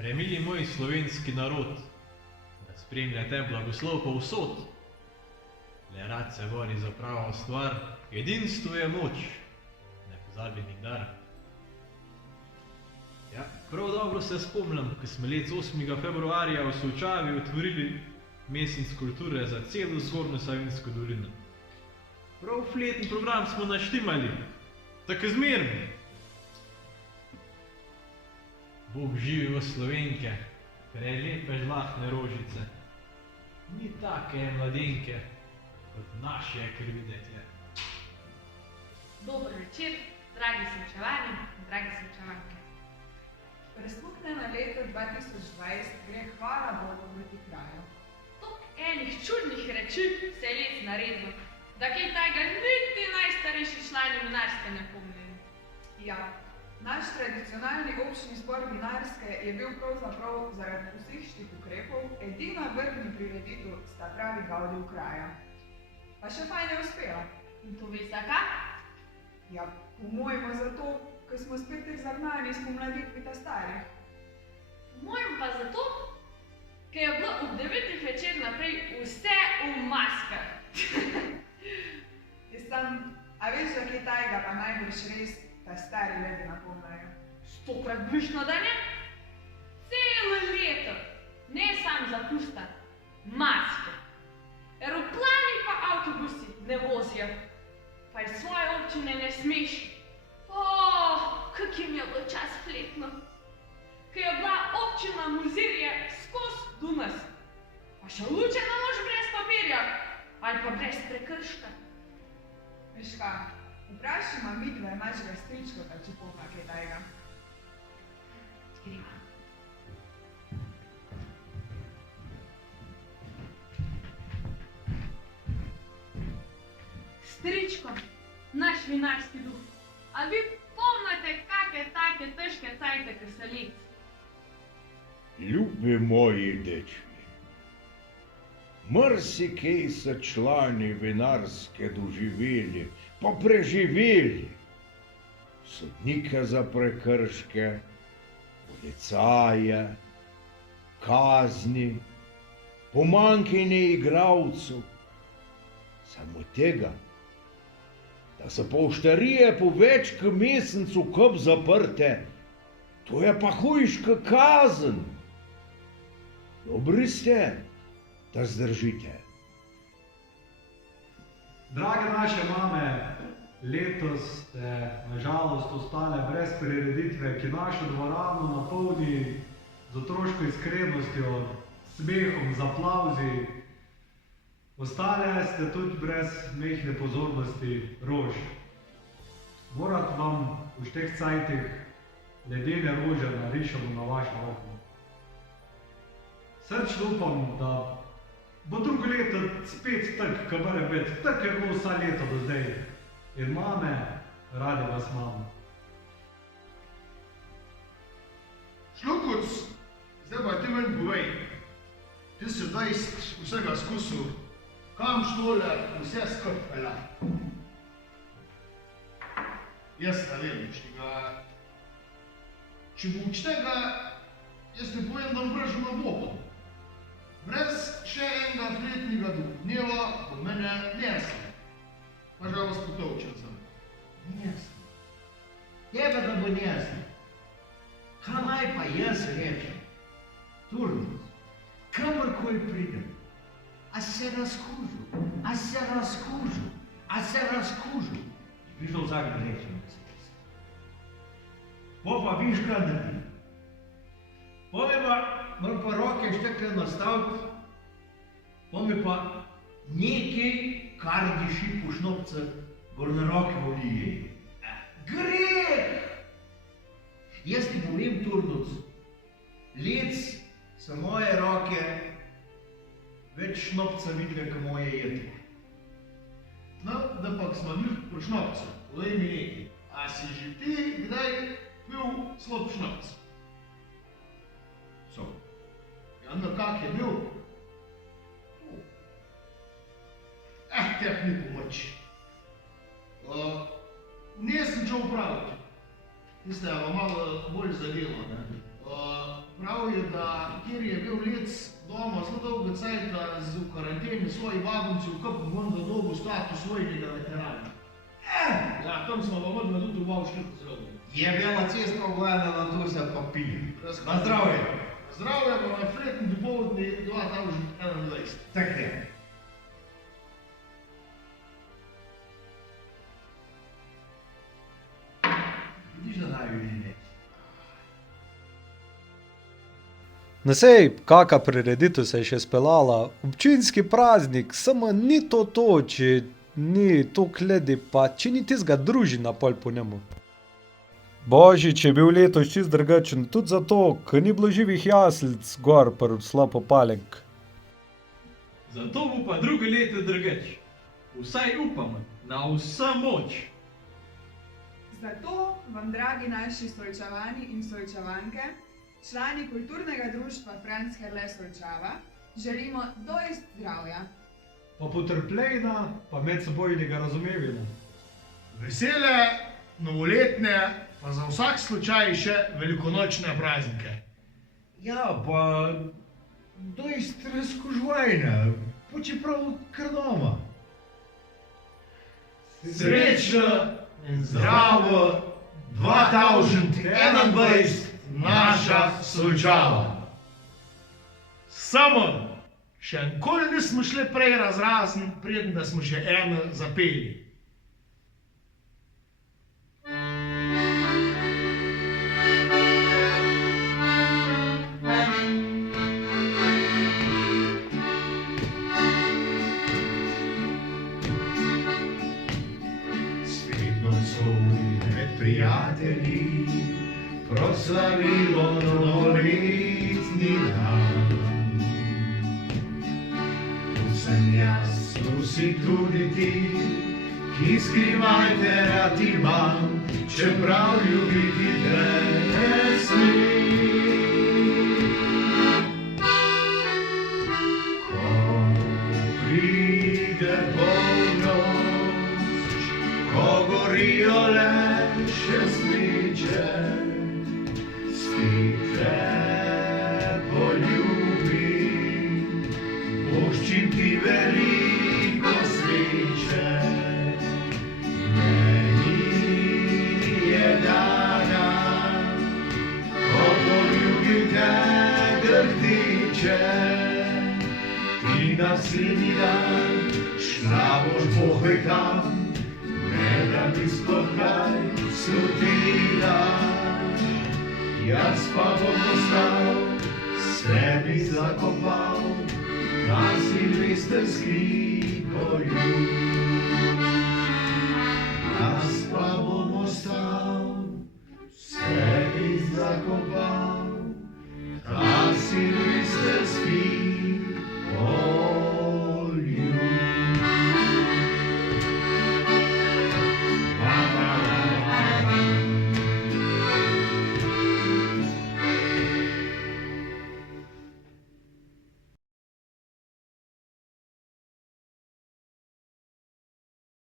Premili moj slovenski narod, da spremljate blagoslov povsod. Le rad se bori za pravo stvar, edinstvo je moč, ne pozabi nikdar. Ja, prav dobro se spomnim, ko smo let 8. februarja v Solčavi otvorili mesec kulture za celo Zgornjo Savinjsko dolino. Prav fletni program smo naštimali, tako zmerno. Bog živi v Slovenke, prelepe žlahtne rožice, ni take mladenke, kot naše krvidetje. Dober večer, dragi Solčavani in dragi Solčavanke. Presmuknjeno leto 2020 gre hvala Bogu proti kraju. Tok enih čudnih reči se je let naredilo, da kaj tega niti najstarejši člani Vinarske ne pomnijo. Ja, naš tradicionalni občni zbor Vinarske je bil pravzaprav zaradi vseh štih ukrepov edina vrhni prireditev sta pravi gaudi v kraja. Pa še fajn je uspela. In to veš zakaj? Ja, po mojemu zato, ker smo spet teh zagnani s pomladitvi ta starih. Po mojem pa zato, ker je bilo ob 9 večer naprej vse v maskah. A veš, da kaj tajega pa najbrž res ta stari ljudje napomnajo? 100-krat bližno, da ne? Celo leto, ne sam zapusta, maske. Aeroplani pa avtobusi ne vozijo, pa iz svoje občine ne smeš. Kak jim je bilo čas fletno, ko je bila občina Mozirje skozi do nas. Pa še luče ne mož brez papirja, ali pa brez prekrška. Veš kaj, vprašajmo midve našega stričkota, če pomna kaj tajega. Grima. Stričko, naš vinarski duh, a vi pomnite kake take težke cajte, ko se let? Ljubi moji dečki, marsikaj so člani Vinarske doživeli, pa preživeli. Sodnike za prekrške, policaje, kazni, pomanjkanje igralcev. Samo tega, da so poštarije po več kot mesecu kop zaprte, to je pa hujška kazen. Dobri ste, da zdržite. Drage naše mame, letos ste nažalost ostale brez prireditve, ki našo dvorano napolni z otroško iskrenostjo, smehom, z aplavzi. Ostale ste tudi brez mehne pozornosti rož. Morat vam v teh cajtih ledene rože narišemo na vaše okno. Srčno upam, da bo drugo leto spet tak, ko mora biti. Tak je bilo vsa leto do zdaj. In mame, rade vas imamo. Šlukuc, zdaj pa ti meni povej. Ti si zdaj vsega skusil. Kam štole vse skrpela? Jaz ne vem, če bo tega, jaz ti povem, da vržem na boku. Brez še enega fletnega dneva od mene nesem. Pa žalost potovčen sem. Nesem. Tebe da bo nesem. Kaj naj pa jaz rečem? Turnic, kamorkoli pridem. A se razkužil, a se razkužil, a se razkužil. Viš to vsak rečem, da se desi. Po pa viš kaj naredi. Po mi pa, moram pa roke štekle nastaviti, po mi pa nekaj, kar diši po šnopce, gor na roke volije. Greh! Jaz ti povem, Turnuc, lec so moje roke več šnopca vidve, kot moje jedi. No, da pa smo njih pro šnopca, povej mi nekaj. A si že ti kdaj pil slab šnopc? So. Ja, no kak je bil? Teh ni pomoč. Nisem čel upraviti. Tiste, malo bolj zadelo. pravijo, da kjer je bil lec doma zelo dolgo cajta v karanteni svoji babunci v Kapu Gonda dobu status vojnega veterana. Ja, tam smo pa vodno tudi v Bavšliku zrobili. Je bila cesta obojena na to se pa pije. Na zdravje. Zdravje pa na fletni dopoldni 2021. Tak je. Vidiš, da naj vidi ne. Na sej, kaka prireditev se je še speljala, občinski praznik, samo ni to, če ni to kledi, pa če ni tizga družina pol po njemu. Božič je bil letos čist drugačen, tudi zato, ker ni bilo živih jaslic gor pr Slopo Palenk. Zato bo pa drugo leto drugač. Vsaj upamo, na vsa moč. Zato vam, dragi naši Solčavani in Solčavanke, člani kulturnega društva Franc Herle Solčava, želimo doist zdravja. Pa potrpljenja, pa medsebojnega razumevanja. Vesele, novoletne, pa za vsak slučaj še velikonočne praznike. Ja, pa doist razkužvajne, pa čeprav kar doma. Srečno in zdravo 2021 naša Solčava. Samo še nikoli nismo šli prej razrazen, preden da smo še eno zapeli. Prijatelji, proslavimo novoletni dan. Tu sem jaz, tu si tudi ti, ki skrivajte rad imam, čeprav ljubiti te ne smem. Ko pride polnoč, ko gorijo le še sviče, spet te poljubim, voščim ti veliko sreče. Meni je dana, ko poljubim te drhtiče, ti naslednji dan šla boš pohoj kam, ne da bi sploh kaj slutila. Jaz pa bom ostal, sebi zakopal, na silvestrski poljub. Jaz pa bom ostal,